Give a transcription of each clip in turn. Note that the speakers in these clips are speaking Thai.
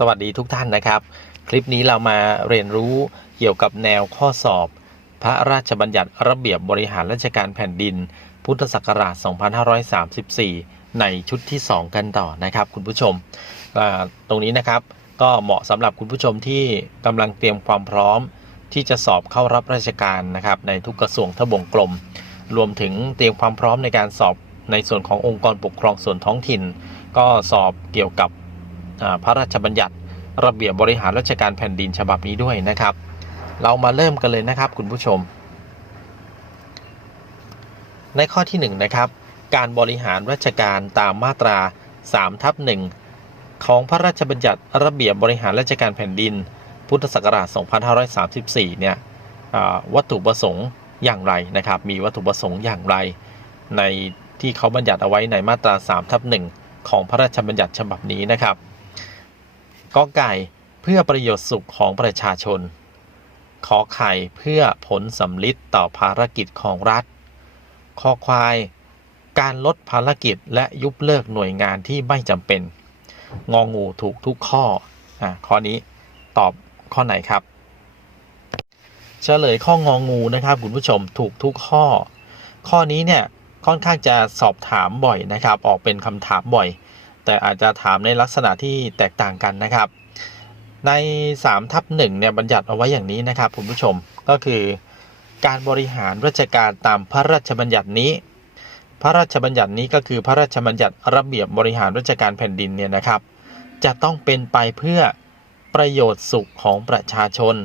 สวัสดีทุกท่านนะครับ คลิปนี้เรามาเรียนรู้เกี่ยวกับแนวข้อสอบ พระราชบัญญัติระเบียบบริหารราชการแผ่นดิน พุทธศักราช 2534 ในชุดที่ 2 กันต่อนะครับคุณผู้ชม ตรงนี้นะครับก็เหมาะสำหรับคุณผู้ชมที่กำลังเตรียมความพร้อม ที่จะสอบเข้ารับราชการนะครับในทุกกระทรวงทบวงกลม รวมถึงเตรียมความพร้อมในการสอบในส่วนขององค์กรปกครองส่วนท้องถิ่น ก็สอบเกี่ยวกับ พระราชบัญญัติระเบียบบริหารราชการแผ่นดินฉบับนี้ด้วยนะครับ เรามาเริ่มกันเลยนะครับคุณผู้ชม ในข้อที่1นงนะครับการบริหารราชการตามมาตรา3ทับหนึ่งของพระราชบัญญัติระเบียบบริหารราชการแผ่นดิน พุทธศักราช 2534 เนี่ยอ่าวัตถุประสงค์อย่างไรนะครับ มีวัตถุประสงค์อย่างไร ในที่เขาบัญญัติเอาไว้ในมาตรา3ทับหนึ่งของพระราชบัญญัติฉบับนี้นะครับ กอไก่เพื่อประโยชน์สุขของประชาชน ขอไข่เพื่อผลสำลิดต่อภารกิจของรัฐ คอควาย การลดภารกิจและยุบเลิกหน่วยงานที่ไม่จำเป็น งองูถูกทุกข้ออ่าข้อนี้ตอบข้อไหนครับเฉลยข้ององูนะครับคุณผู้ชมถูกทุกข้อ ข้อนี้เนี่ยค่อนข้างจะสอบถามบ่อยนะครับ ออกเป็นคำถามบ่อย แต่อาจจะถามในลักษณะที่แตกต่างกันนะครับ ใน3ทับหนึ่งเนี่ยบัญญัติเอาไว้อย่างนี้นะครับคุณผู้ชมก็คือ การบริหารราชการตามพระราชบัญญัตินี้ พระราชบัญญัตินี้ก็คือพระราชบัญญัติระเบียบบริหารราชการแผ่นดินเนี่ยนะครับ จะต้องเป็นไปเพื่อประโยชน์สุขของประชาชน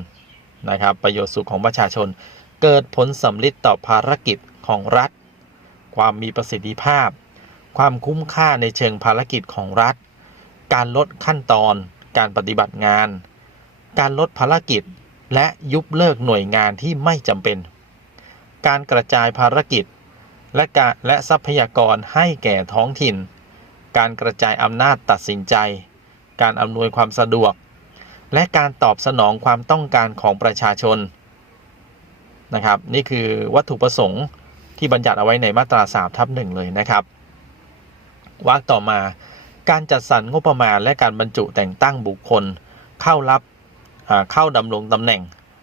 นะครับ ประโยชน์สุขของประชาชน เกิดผลสำลิดต่อภารกิจของรัฐ ความมีประสิทธิภาพ ความคุ้มค่าในเชิงภารกิจของรัฐ การลดขั้นตอน การปฏิบัติงาน การลดภารกิจ และยุบเลิกหน่วยงานที่ไม่จำเป็น การกระจายภารกิจ และการและทรัพยากรให้แก่ท้องถิ่น การกระจายอำนาจตัดสินใจ การอำนวยความสะดวก และการตอบสนองความต้องการของประชาชนนะครับนี่คือวัตถุประสงค์ที่บัญญัติเอาไว้ในมาตรา3ทับหนึ่งเลยนะครับ วรรคต่อมา การจัดสรรงบประมาณและการบรรจุแต่งตั้งบุคคล เข้ารับเข้าดำรงตำแหน่ง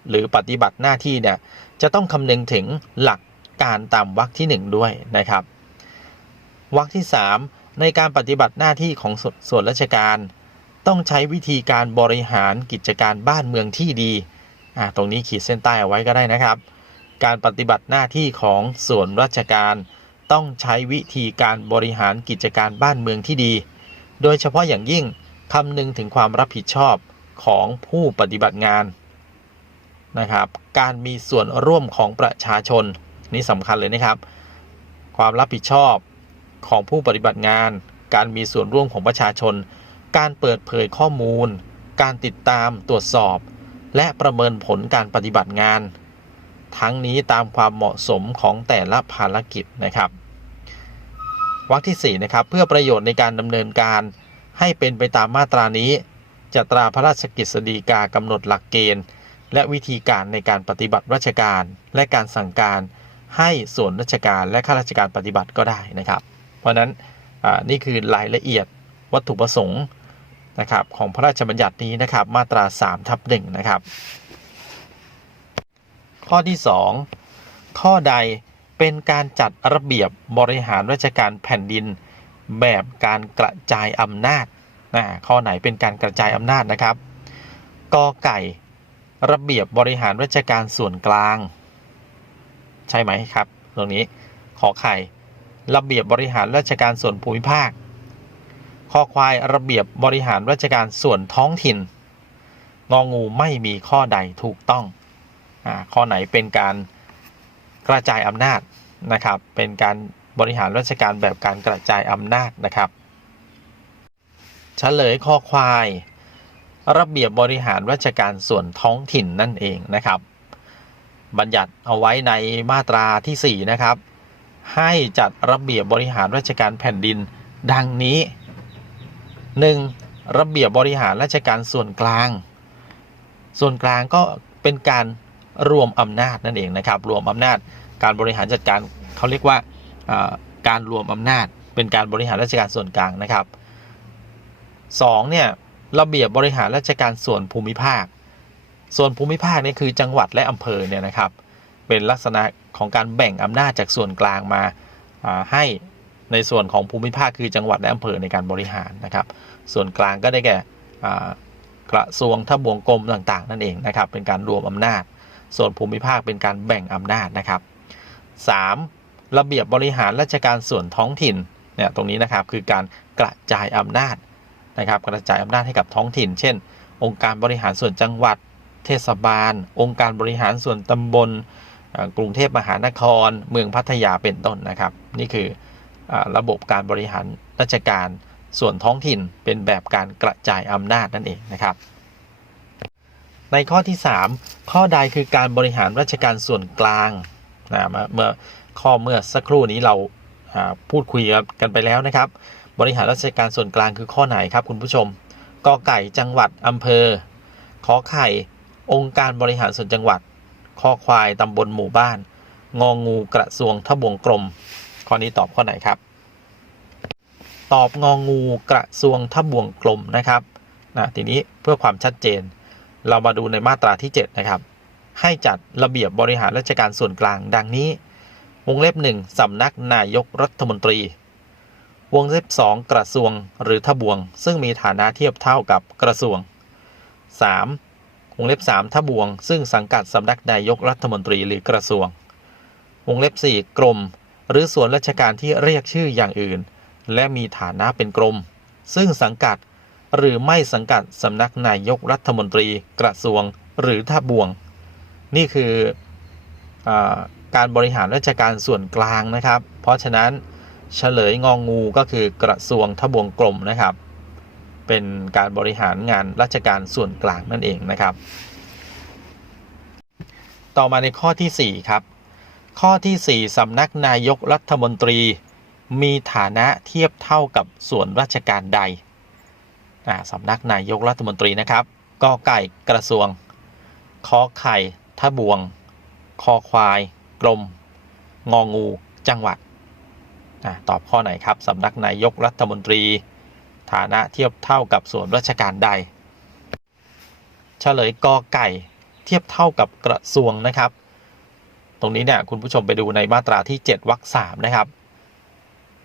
หรือปฏิบัติหน้าที่เนี่ยจะต้องคำนึงถึงหลักการตามวรรคที่ 1 ด้วยนะครับวรรคที่ 3 ในการปฏิบัติหน้าที่ของสส่วนราชการ ต้องใช้วิธีการบริหารกิจการบ้านเมืองที่ดีตรงนี้ขีดเส้นใต้เอาไว้ก็ได้นะครับ การปฏิบัติหน้าที่ของส่วนราชการ ต้องใช้วิธีการบริหารกิจการบ้านเมืองที่ดี โดยเฉพาะอย่างยิ่งคำนึงถึงความรับผิดชอบของผู้ปฏิบัติงานนะครับ การมีส่วนร่วมของประชาชนนี่สำคัญเลยนะครับ ความรับผิดชอบของผู้ปฏิบัติงาน การมีส่วนร่วมของประชาชน การเปิดเผยข้อมูล การติดตามตรวจสอบ และประเมินผลการปฏิบัติงาน ทั้งนี้ตามความเหมาะสมของแต่ละภารกิจนะครับ วรรคที่4นะครับเพื่อประโยชน์ในการดำเนินการให้เป็นไปตามมาตรานี้จะตราพระราชกฤษฎีกากำหนดหลักเกณฑ์ และวิธีการในการปฏิบัติราชการ และการสั่งการให้ส่วนราชการและข้าราชการปฏิบัติก็ได้นะครับ เพราะฉะนั้นนี่คือรายละเอียดวัตถุประสงค์นะครับของพระราชบัญญัตินี้นะครับมาตรา3ทับหนึ่งนะครับ ข้อที่ 2 ข้อใด เป็นการจัดระเบียบบริหารราชการแผ่นดิน แบบการกระจายอำนาจนะข้อไหนเป็นการกระจายอำนาจนะครับกอไก่ ระเบียบบริหารราชการส่วนกลาง ใช่ไหมครับ ตรงนี้ขอไข่ ระเบียบบริหารราชการส่วนภูมิภาคคอควายระเบียบบริหารราชการส่วนท้องถิ่น งองูไม่มีข้อใดถูกต้องอข้อไหนเป็นการ กระจายอำนาจนะครับ เป็นการบริหารราชการแบบการกระจายอำนาจนะครับเฉลยข้อควาย ระเบียบบริหารราชการส่วนท้องถิ่นนั่นเองนะครับ บัญญัติเอาไว้ในมาตราที่ 4 นะครับ ให้จัดระเบียบบริหารราชการแผ่นดินดังนี้ 1. ระเบียบบริหารราชการส่วนกลาง ส่วนกลางก็เป็นการรวมอำนาจนั่นเองนะครับ รวมอำนาจ การบริหารจัดการเขาเรียกว่าการรวมอำนาจ เป็นการบริหารราชการส่วนกลางนะครับ 2. เนี่ยระเบียบบริหารราชการส่วนภูมิภาค ส่วนภูมิภาคนี่คือจังหวัดและอำเภอเนี่ยนะครับเป็นลักษณะของการแบ่งอำนาจจากส่วนกลางมาาให้ในส่วนของภูมิภาคคือจังหวัดและอำเภอในการบริหารนะครับ ส่วนกลางก็ได้แก่กระทรวงทบวงกรมต่างๆ นั่นเองนะครับ เป็นการรวมอำนาจ ส่วนภูมิภาคเป็นการแบ่งอำนาจนะครับ 3. ระเบียบบริหารราชการส่วนท้องถิ่นเนี่ยตรงนี้นะครับคือการกระจายอำนาจนะครับกระจายอำนาจให้กับท้องถิ่น เช่น องค์การบริหารส่วนจังหวัด เทศบาล องค์การบริหารส่วนตำบลกรุงเทพมหานคร เมืองพัทยาเป็นต้นนะครับ นี่คืออระบบการบริหารราชการส่วนท้องถิ่นเป็นแบบการกระจายอำนาจนั่นเองนะครับ ในข้อที่ 3 ข้อใดคือการบริหารราชการส่วนกลาง นะเมื่อข้อเมื่อสักครู่นี้เราอ่าพูดคุยกันไปแล้วนะครับ บริหารราชการส่วนกลางคือข้อไหนครับคุณผู้ชมกอไก่จังหวัดอำเภอขอไข่องค์การบริหารส่วนจังหวัดคอควายตำบลหมู่บ้าน งองูกระทรวงทบวงกรม ข้อนี้ตอบข้อไหนครับ ตอบงองูกระทรวงทบวงกรมนะครับนะทีนี้เพื่อความชัดเจน เรามาดูในมาตราที่ 7 นะครับ ให้จัดระเบียบบริหารราชการส่วนกลางดังนี้ วงเล็บ1สำนักนายกรัฐมนตรี วงเล็บ2กระทรวงหรือทบวง ซึ่งมีฐานะเทียบเท่ากับกระทรวง 3. วงเล็บ3ทบวง ซึ่งสังกัดสำนักนายกรัฐมนตรีหรือกระทรวง วงเล็บ 4 กรม หรือส่วนราชการที่เรียกชื่ออย่างอื่น และมีฐานะเป็นกรม ซึ่งสังกัดหรือไม่สังกัดสำนักนายกรัฐมนตรี กระทรวง หรือทบวง นี่คืออการบริหารราชการส่วนกลางนะครับ เพราะฉะนั้นเฉลยงองงูก็คือกระทรวงทบวงกรมนะครับ เป็นการบริหารงานราชการส่วนกลางนั่นเองนะครับ ต่อมาในข้อทีสี่4 ครับ ข้อทีสี่4สำนักนายกรัฐมนตรี มีฐานะเทียบเท่ากับส่วนราชการใดอ่าสำนักนายกรัฐมนตรีนะครับกอไก่กระทรวงขอไข่ ทบวง คอควายกรมงองู จังหวัดอตอบข้อไหนครับสำนักนายกรัฐมนตรี ฐานะเทียบเท่ากับส่วนราชการใด เฉลยกอไก่ เทียบเท่ากับกระทรวงนะครับ ตรงนี้เนี่ยคุณผู้ชมไปดูในมาตราที่ 7วรรคสามนะครับ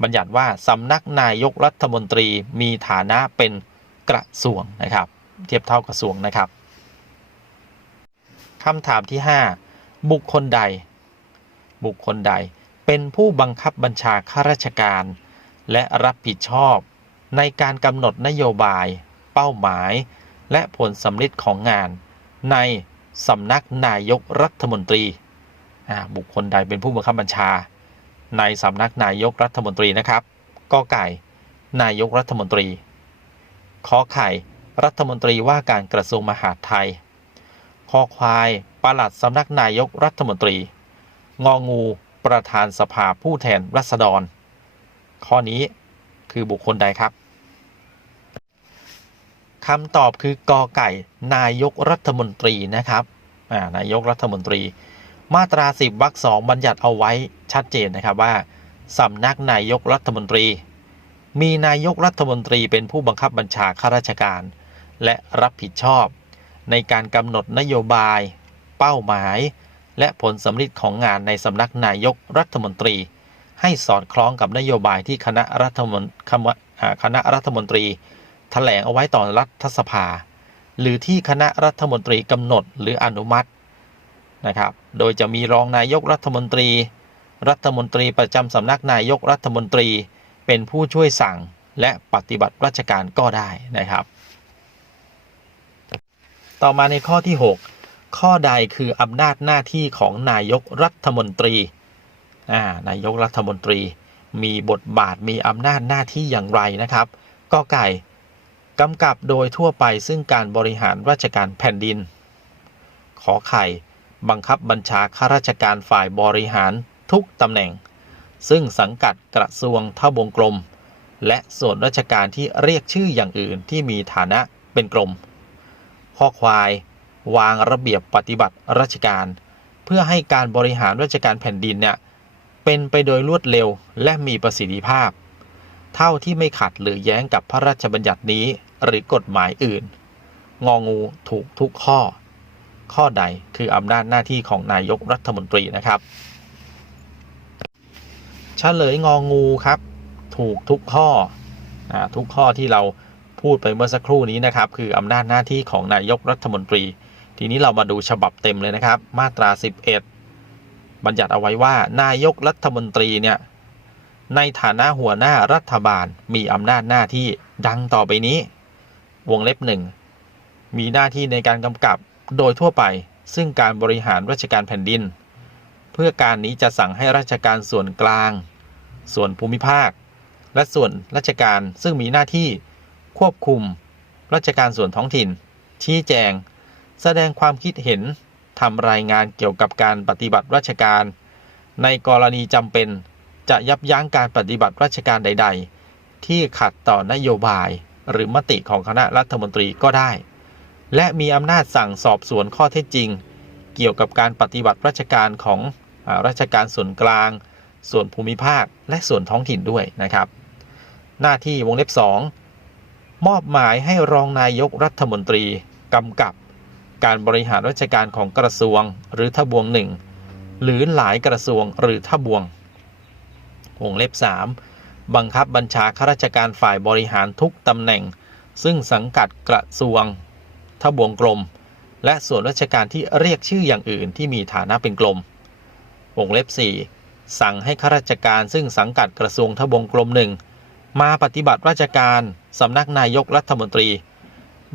บัญญัติว่าสำนักนายกรัฐมนตรีมีฐานะเป็นกระทรวงนะครับ เทียบเท่ากระทรวงนะครับ คำถามที่ 5 บุคคลใด บุคคลใดเป็นผู้บังคับบัญชาข้าราชการ และรับผิดชอบ ในการกำหนดนโยบาย เป้าหมาย และผลสำลิดของงาน ในสำนักนายกรัฐมนตรี บุคคลใดเป็นผู้บังคับบัญชา ในสำนักนายกรัฐมนตรีนะครับกไก่ นายกรัฐมนตรีขอไข่ รัฐมนตรีว่าการกระทรวงมหาดไทย คอควาย ปลัดสำนักนายกรัฐมนตรี งองู ประธานสภาผู้แทนรัษฎร ข้อนี้คือบุคคลใดครับคำตอบคือกอไก่นายกรัฐมนตรีนะครับนายกรัฐมนตรี มาตรา 10วรรคสองบัญญัติเอาไว้ชัดเจนนะครับว่าสำนักนายกรัฐมนตรี มีนายกรัฐมนตรีเป็นผู้บังคับบัญชาข้าราชการ และรับผิดชอบ ในการกำหนดนโยบาย เป้าหมาย และผลสำลิดของงานในสำนักนายกรัฐมนตรี ให้สอดคล้องกับนโยบายที่คณะรัฐมนคำว่าอ่าคณะรัฐมนตรีแถลงเอาไว้ต่อรัฐสภา หรือที่คณะรัฐมนตรีกำหนดหรืออนุมัตินะครับ โดยจะมีรองนายกรัฐมนตรี รัฐมนตรีประจำสำนักนายกรัฐมนตรี เป็นผู้ช่วยสั่งและปฏิบัติราชการก็ได้นะครับ ต่อมาในข้อที่ 6 ข้อใดคืออำนาจหน้าที่ของนายกรัฐมนตรีนายกรัฐมนตรี มีบทบาทมีอำนาจหน้าที่อย่างไรนะครับก็ไก่กำกับโดยทั่วไปซึ่งการบริหารราชการแผ่นดิน ขอไข่ บังคับบัญชาข้าราชการฝ่ายบริหารทุกตำแหน่ง ซึ่งสังกัดกระทรวงทบวงกรมและส่วนราชการที่เรียกชื่ออย่างอื่นที่มีฐานะเป็นกรม ข้อควาย วางระเบียบปฏิบัติราชการ เพื่อให้การบริหารราชการแผ่นดินเนี่ยเป็นไปโดยรวดเร็วและมีประสิทธิภาพ เท่าที่ไม่ขัดหรือแย้งกับพระราชบัญญัตินี้หรือกฎหมายอื่น งองูถูกทุกข้อ ข้อใดคืออำนาจหน้าที่ของนายกรัฐมนตรีนะครับเฉลยงองูครับ ถูกทุกข้อทุกข้อที่เรา พูดไปเมื่อสักครู่นี้นะครับ คืออำนาจหน้าที่ของนายกรัฐมนตรี ทีนี้เรามาดูฉบับเต็มเลยนะครับ มาตรา 11 บัญญัติเอาไว้ว่า นายกรัฐมนตรีเนี่ยในฐานะหัวหน้ารัฐบาลมีอำนาจหน้าที่ดังต่อไปนี้ วงเล็บหนึ่งมีหน้าที่ในการกำกับโดยทั่วไป ซึ่งการบริหารราชการแผ่นดิน เพื่อการนี้จะสั่งให้ราชการส่วนกลาง ส่วนภูมิภาค และส่วนราชการซึ่งมีหน้าที่ ควบคุม ราชการส่วนท้องถิ่น ชี้แจง แสดงความคิดเห็นทำรายงานเกี่ยวกับการปฏิบัติราชการ ในกรณีจำเป็นจะยับยั้งการปฏิบัติราชการใด ๆ ที่ขัดต่อนโยบายหรือมติของคณะรัฐมนตรีก็ได้ และมีอำนาจสั่งสอบสวนข้อเท็จจริง เกี่ยวกับการปฏิบัติราชการของอราชการส่วนกลาง ส่วนภูมิภาค และส่วนท้องถิ่นด้วยนะครับ หน้าที่วงเล็บ 2 มอบหมายให้รองนายกรัฐมนตรีกำกับ การบริหารราชการของกระทรวงหรือทบวงหนึ่งหรือหลายกระทรวงหรือทบวง วงเล็บ 3 บังคับบัญชาข้าราชการฝ่ายบริหารทุกตำแหน่ง ซึ่งสังกัดกระทรวง ทบวงกรมและส่วนราชการที่เรียกชื่ออย่างอื่นที่มีฐานะเป็นกรมวงเล็บ 4 สั่งให้ข้าราชการซึ่งสังกัดกระทรวงทบวงกรมหนึ่งมาปฏิบัติราชการ สำนักนายกรัฐมนตรี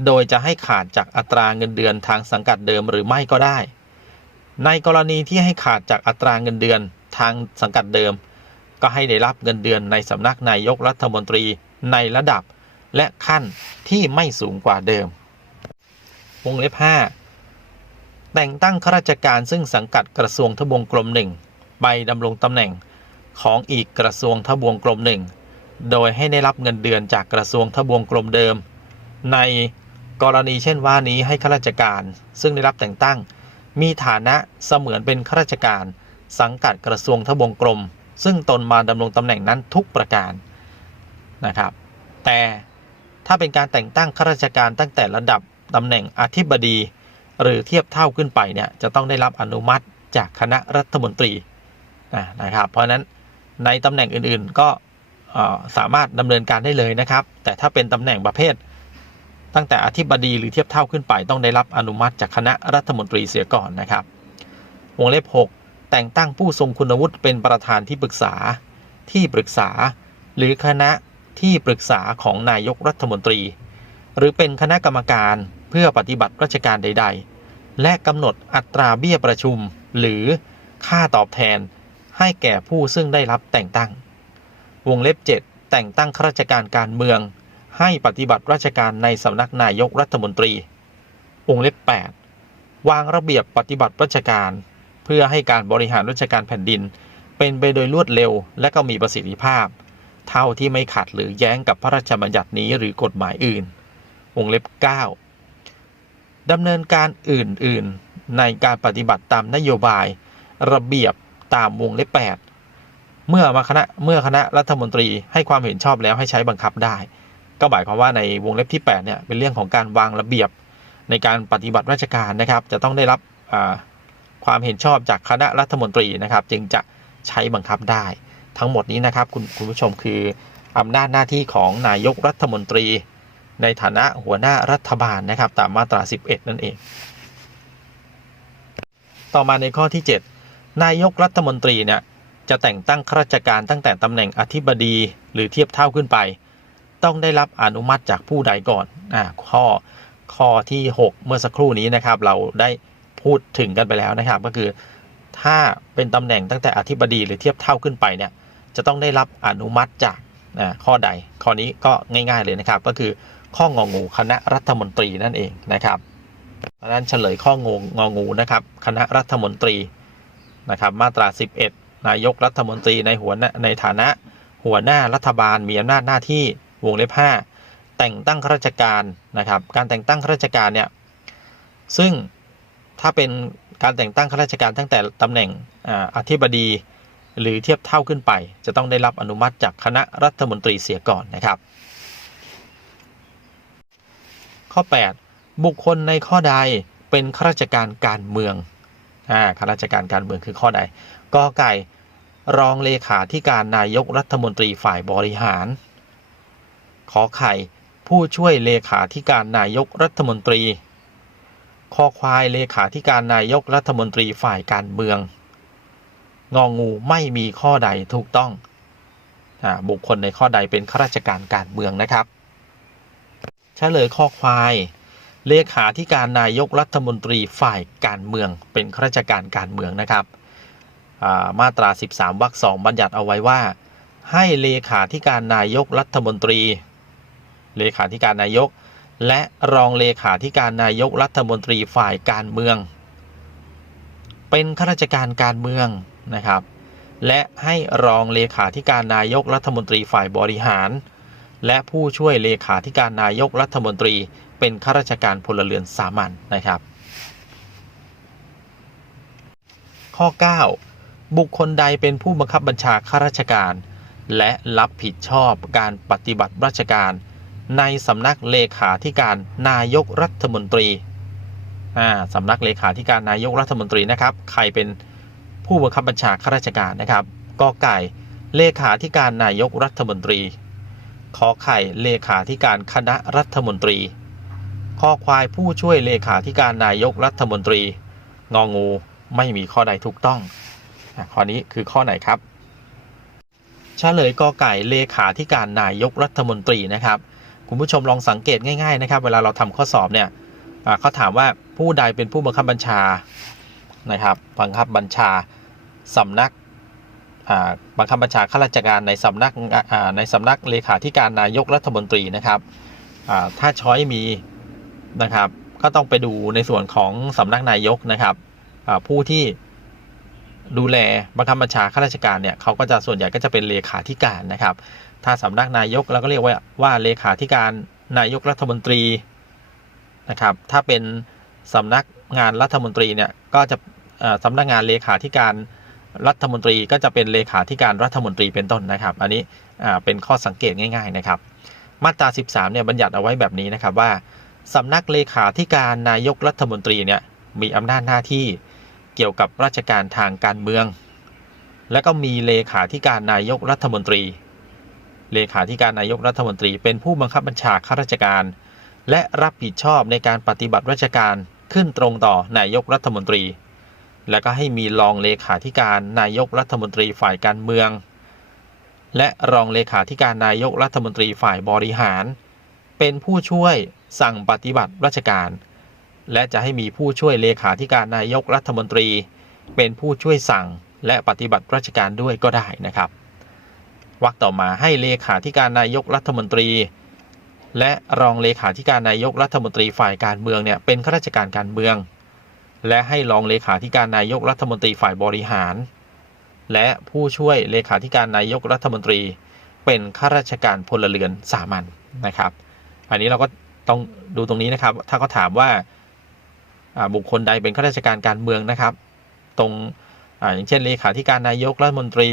โดยจะให้ขาดจากอัตราเงินเดือนทางสังกัดเดิมหรือไม่ก็ได้ ในกรณีที่ให้ขาดจากอัตราเงินเดือนทางสังกัดเดิม ก็ให้ได้รับเงินเดือนในสำนักนายกรัฐมนตรีในระดับและขั้นที่ไม่สูงกว่าเดิม วงเล็บ 5 แต่งตั้งข้าราชการซึ่งสังกัดกระทรวงทบวงกรมหนึ่งไปดำรงตำแหน่งของอีกกระทรวงทบวงกรมหนึ่ง โดยให้ได้รับเงินเดือนจากกระทรวงทบวงกรมเดิม ในกรณีเช่นว่านี้ให้ข้าราชการ ซึ่งได้รับแต่งตั้ง มีฐานะเสมือนเป็นข้าราชการ สังกัดกระทรวงทบวงกรม ซึ่งตนมาดำรงตำแหน่งนั้นทุกประการนะครับ แต่ถ้าเป็นการแต่งตั้งข้าราชการตั้งแต่ระดับตำแหน่งอธิบดี หรือเทียบเท่าขึ้นไปเนี่ยจะต้องได้รับอนุมัติจากคณะรัฐมนตรีนะครับ เพราะนั้นในตำแหน่งอื่นๆก็ สามารถดำเนินการได้เลยนะครับ แต่ถ้าเป็นตำแหน่งประเภท ตั้งแต่อธิบดีหรือเทียบเท่าขึ้นไป ต้องได้รับอนุมัติจากคณะรัฐมนตรีเสียก่อนนะครับ วงเล็บ 6 แต่งตั้งผู้ทรงคุณวุฒิเป็นประธานที่ปรึกษา ที่ปรึกษา หรือคณะที่ปรึกษาของนายกรัฐมนตรี หรือเป็นคณะกรรมการเพื่อปฏิบัติราชการใด ๆ และกำหนดอัตราเบี้ยประชุม หรือค่าตอบแทนให้แก่ผู้ซึ่งได้รับแต่งตั้ง วงเล็บ 7 แต่งตั้งข้าราชการการเมือง ให้ปฏิบัติราชการในสำนักนายกรัฐมนตรี วงเล็บ 8 วางระเบียบปฏิบัติราชการ เพื่อให้การบริหารราชการแผ่นดิน เป็นไปโดยรวดเร็วและก็มีประสิทธิภาพ เท่าที่ไม่ขัดหรือแย้งกับพระราชบัญญัตินี้หรือกฎหมายอื่น วงเล็บ 9 ดำเนินการอื่น ๆ ในการปฏิบัติตามนโยบาย ระเบียบตามวงเล็บ 8 เมื่อมาคณะเมื่อคณะรัฐมนตรีให้ความเห็นชอบแล้วให้ใช้บังคับได้ ก็หมายความว่าในวงเล็บที่8เนี่ยเป็นเรื่องของการวางระเบียบในการปฏิบัติราชการนะครับ จะต้องได้รับความเห็นชอบจากคณะรัฐมนตรีนะครับ จึงจะใช้บังคับได้ ทั้งหมดนี้นะครับคุณคุณผู้ชมคืออำนาจหน้าที่ของนายกรัฐมนตรี ในฐานะหัวหน้ารัฐบาลนะครับ ตามมาตรา 11 นั่นเอง ต่อมาในข้อที่ 7 นายกรัฐมนตรีเนี่ย จะแต่งตั้งข้าราชการตั้งแต่ตำแหน่งอธิบดีหรือเทียบเท่าขึ้นไป ต้องได้รับอนุมัติจากผู้ใดก่อนอ่าข้อข้อที่ 6 เมื่อสักครู่นี้นะครับ เราได้พูดถึงกันไปแล้วนะครับ ก็คือ ถ้าเป็นตำแหน่งตั้งแต่อธิบดีหรือเทียบเท่าขึ้นไปเนี่ยจะต้องได้รับอนุมัติจากอ่าข้อใด ข้อนี้ก็ง่าย ๆเลยนะครับ ก็คือข้ององูคณะรัฐมนตรีนั่นเองนะครับเพราะฉะนั้นเฉลยข้องงองูนะครับ คณะรัฐมนตรีนะครับ มาตรา 11 นายกรัฐมนตรีในหัวในฐานะ หัวหน้ารัฐบาลมีอำนาจหน้าที่วงเล็บ5แต่งตั้งข้าราชการนะครับ การแต่งตั้งข้าราชการเนี่ยซึ่งถ้าเป็นการแต่งตั้งข้าราชการตั้งแต่ตำแหน่งออธิบดีหรือเทียบเท่าขึ้นไป จะต้องได้รับอนุมัติจากคณะรัฐมนตรีเสียก่อนนะครับ ข้อ 8 บุคคลในข้อใดเป็นข้าราชการการเมืองอ่าข้าราชการการเมืองคือข้อใด กอไก่ รองเลขาธิการนายกรัฐมนตรีฝ่ายบริหาร ขอไข่ ผู้ช่วยเลขาธิการนายกรัฐมนตรี คอควายเลขาธิการนายกรัฐมนตรีฝ่ายการเมือง งองูไม่มีข้อใดถูกต้องอบุคคลในข้อใดเป็นข้าราชการการเมืองนะครับเฉลยข้อควายเลขาธิการนายกรัฐมนตรีฝ่ายการเมืองเป็นข้าราชการการเมืองนะครับ มาตรา 13วรรคสองบัญญัติเอาไว้ว่า ให้เลขาธิการนายกรัฐมนตรี เลขาธิการนายก และรองเลขาธิการนายกรัฐมนตรีฝ่ายการเมือง เป็นข้าราชการการเมืองนะครับ และให้รองเลขาธิการนายกรัฐมนตรีฝ่ายบริหาร และผู้ช่วยเลขาธิการนายกรัฐมนตรี เป็นข้าราชการพลเรือนสามัญนะครับ ข้อ 9 บุคคลใดเป็นผู้บังคับบัญชาข้าราชการ และรับผิดชอบการปฏิบัติราชการ ในสำนักเลขาธิการนายกรัฐมนตรีสำนักเลขาธิการนายกรัฐมนตรีนะครับ ใครเป็นผู้บังคับบัญชาข้าราชการนะครับกอไก่เลขาธิการนายกรัฐมนตรีขอไข่เลขาธิการคณะรัฐมนตรีขอควายผู้ช่วยเลขาธิการนายกรัฐมนตรี งองูไม่มีข้อใดถูกต้อง ข้อนี้คือข้อไหนครับเฉลยกอไก่เลขาธิการนายกรัฐมนตรีนะครับคุณผู้ชมลองสังเกตง่ายๆนะครับ เวลาเราทำข้อสอบเนี่ยเขาถามว่าผู้ใดเป็นผู้บังคับบัญชานะครับบังคับบัญชาสำนักบังคับบัญชาข้าราชการในสำนักในสำนักเลขาธิการนายกรัฐมนตรีนะครับถ้าช้อยมีนะครับ ก็ต้องไปดูในส่วนของสำนักนายกนะครับผู้ที่ ดูแลบังคับบัญชาข้าราชการเนี่ยเขาก็จะส่วนใหญ่ก็จะเป็นเลขาธิการนะครับ ถ้าสำนักนายกเราก็เรียกว่าว่าเลขาธิการนายกรัฐมนตรีนะครับ ถ้าเป็นสำนักงานรัฐมนตรีเนี่ยก็จะเอ่อสำนักงานเลขาธิการรัฐมนตรีก็จะเป็นเลขาธิการรัฐมนตรีเป็นต้นนะครับ อันนี้เป็นข้อสังเกตง่ายๆนะครับ มาตรา 13เนี่ยบัญญัติเอาไว้แบบนี้นะครับว่าสำนักเลขาธิการนายกรัฐมนตรีเนี่ยมีอำนาจหน้าที่ เกี่ยวกับราชการทางการเมือง และก็มีเลขาธิการนายกรัฐมนตรี เลขาธิการนายกรัฐมนตรีเป็นผู้บังคับบัญชาข้าราชการ และรับผิดชอบในการปฏิบัติราชการขึ้นตรงต่อนายกรัฐมนตรี และก็ให้มีรองเลขาธิการนายกรัฐมนตรีฝ่ายการเมือง และรองเลขาธิการนายกรัฐมนตรีฝ่ายบริหาร เป็นผู้ช่วยสั่งปฏิบัติราชการ และจะให้มีผู้ช่วยเลขาธิการนายกรัฐมนตรี เป็นผู้ช่วยสั่งและปฏิบัติราชการด้วยก็ได้นะครับวรรคต่อมาให้เลขาธิการนายกรัฐมนตรี และรองเลขาธิการนายกรัฐมนตรีฝ่ายการเมืองเนี่ยเป็นข้าราชการการเมือง และให้รองเลขาธิการนายกรัฐมนตรีฝ่ายบริหาร และผู้ช่วยเลขาธิการนายกรัฐมนตรี เป็นข้าราชการพลเรือนสามัญนะครับ อันนี้เราก็ต้องดูตรงนี้นะครับ ถ้าเขาถามว่า บุคคลใดเป็นข้าราชการการเมืองนะครับ ตรงออย่างเช่นเลขาธิการนายกรัฐมนตรี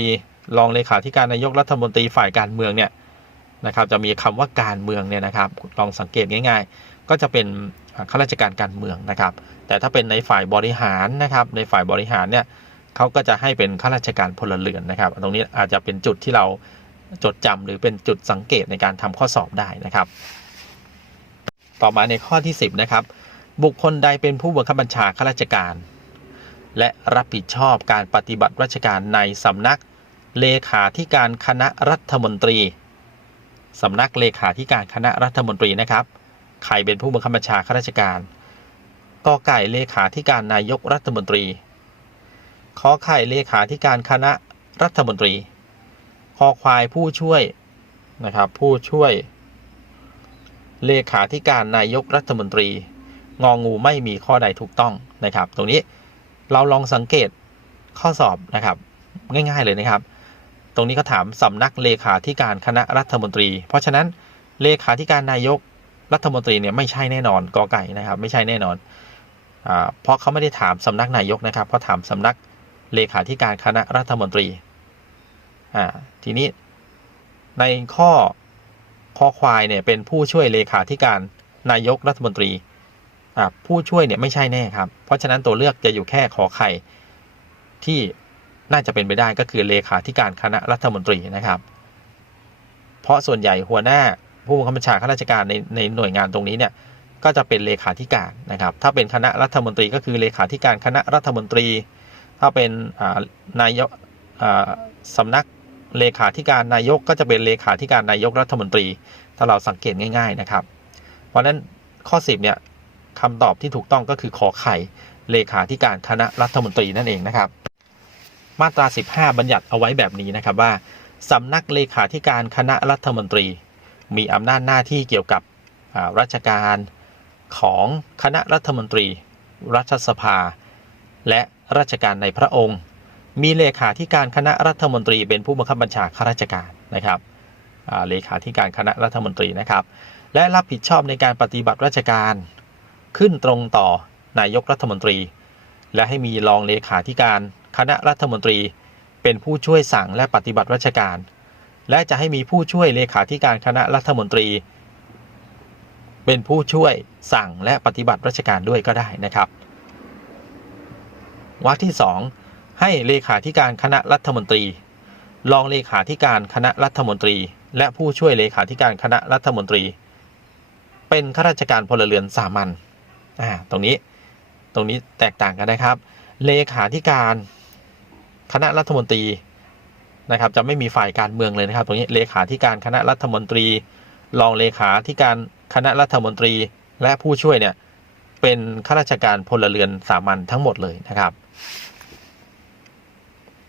รองเลขาธิการนายกรัฐมนตรีฝ่ายการเมืองเนี่ยนะครับจะมีคำว่าการเมืองเนี่ยนะครับ ลองสังเกตง่าย ๆ ก็จะเป็นข้าราชการการเมืองนะครับ แต่ถ้าเป็นในฝ่ายบริหารนะครับในฝ่ายบริหารเนี่ยเขาก็จะให้เป็นข้าราชการพลเรือนนะครับ ตรงนี้อาจจะเป็นจุดที่เราจดจำหรือเป็นจุดสังเกตในการทำข้อสอบได้นะครับ ต่อมาในข้อที่ 10 นะครับ บุคคลใดเป็นผู้บังคับบัญชาข้าราชการ และรับผิดชอบการปฏิบัติราชการในสำนักเลขาธิการคณะรัฐมนตรีสำนักเลขาธิการคณะรัฐมนตรีนะครับ ใครเป็นผู้บังคับบัญชาข้าราชการกอไก่เลขาธิการนายกรัฐมนตรีขอไข่เลขาธิการคณะรัฐมนตรีคอควายผู้ช่วยนะครับผู้ช่วย เลขาธิการนายกรัฐมนตรี งองูไม่มีข้อใดถูกต้องนะครับ ตรงนี้เราลองสังเกตข้อสอบนะครับง่าย ๆเลยนะครับ ตรงนี้เขาถามสำนักเลขาธิการคณะรัฐมนตรี เพราะฉะนั้นเลขาธิการนายกรัฐมนตรีเนี่ยไม่ใช่แน่นอนกอไก่นะครับ ไม่ใช่แน่นอนอเพราะเขาไม่ได้ถามสำนักนายกนะครับเขาถามสำนักเลขาธิการคณะรัฐมนตรีทีนี้ในข้อข้อควายเนี่ยเป็นผู้ช่วยเลขาธิการนายกรัฐมนตรี ผู้ช่วยเนี่ยไม่ใช่แน่ครับ เพราะฉะนั้นตัวเลือกจะอยู่แค่ขอไข่ที่น่าจะเป็นไปได้ก็คือเลขาธิการคณะรัฐมนตรีนะครับ เพราะส่วนใหญ่หัวหน้าผู้บังคับบัญชาข้าราชการในในหน่วยงานตรงนี้เนี่ยก็จะเป็นเลขาธิการนะครับ ถ้าเป็นคณะรัฐมนตรีก็คือเลขาธิการคณะรัฐมนตรี ถ้าเป็นนายกสำนักเลขาธิการนายกก็จะเป็นเลขาธิการนายกรัฐมนตรี ถ้าเราสังเกตง่าย ๆนะครับ เพราะฉะนั้นข้อ 10เนี่ย คำตอบที่ถูกต้องก็คือขอไข่ เลขาธิการคณะรัฐมนตรีนั่นเองนะครับ มาตรา 15 บัญญัติเอาไว้แบบนี้นะครับว่าสำนักเลขาธิการคณะรัฐมนตรี มีอำนาจหน้าที่เกี่ยวกับราชการของคณะรัฐมนตรี รัฐสภา และราชการในพระองค์ มีเลขาธิการคณะรัฐมนตรีเป็นผู้บังคับบัญชาข้าราชการนะครับเลขาธิการคณะรัฐมนตรีนะครับ และรับผิดชอบในการปฏิบัติราชการ ขึ้นตรงต่อนายกรัฐมนตรี และให้มีรองเลขาธิการ คณะรัฐมนตรี เป็นผู้ช่วยสั่งและปฏิบัติราชการ และจะให้มีผู้ช่วยเลขาธิการคณะรัฐมนตรี เป็นผู้ช่วยสั่งและปฏิบัติราชการด้วยก็ได้นะครับวรรคที่ 2 ให้เลขาธิการคณะรัฐมนตรี รองเลขาธิการคณะรัฐมนตรี และผู้ช่วยเลขาธิการคณะรัฐมนตรี เป็นข้าราชการพลเรือนสามัญ อ่าตรงนี้ตรงนี้แตกต่างกันนะครับ เลขาธิการคณะรัฐมนตรีนะครับ จะไม่มีฝ่ายการเมืองเลยนะครับ ตรงนี้เลขาธิการคณะรัฐมนตรี รองเลขาธิการคณะรัฐมนตรีและผู้ช่วยเนี่ยเป็นข้าราชการพลเรือนสามัญทั้งหมดเลยนะครับ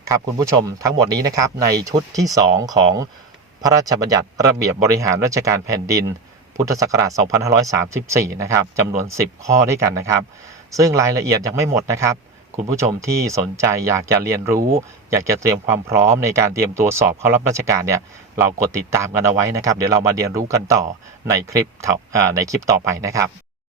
ครับคุณผู้ชมทั้งหมดนี้นะครับในชุดที่ 2 ของพระราชบัญญัติระเบียบบริหารราชการแผ่นดิน พุทธศักราช 2534 นะครับจำนวน 10 ข้อด้วยกันนะครับ ซึ่งรายละเอียดยังไม่หมดนะครับ คุณผู้ชมที่สนใจอยากจะเรียนรู้ อยากจะเตรียมความพร้อมในการเตรียมตัวสอบเข้ารับราชการเนี่ย เรากดติดตามกันเอาไว้นะครับ เดี๋ยวเรามาเรียนรู้กันต่อในคลิปในคลิปต่อไปนะครับ